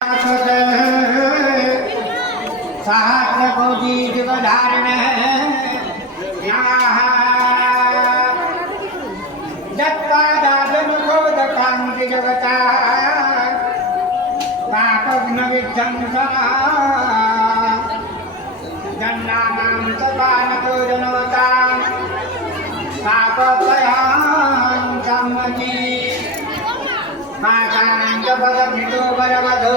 सहस्र कोटि जीवधारण दत्तादाजनुकोदकांति जगता पापघ्न विध्वंसा जन्नानां सपानतो जनवता पापभयान्तमति मातानां च भगवतो वरवधो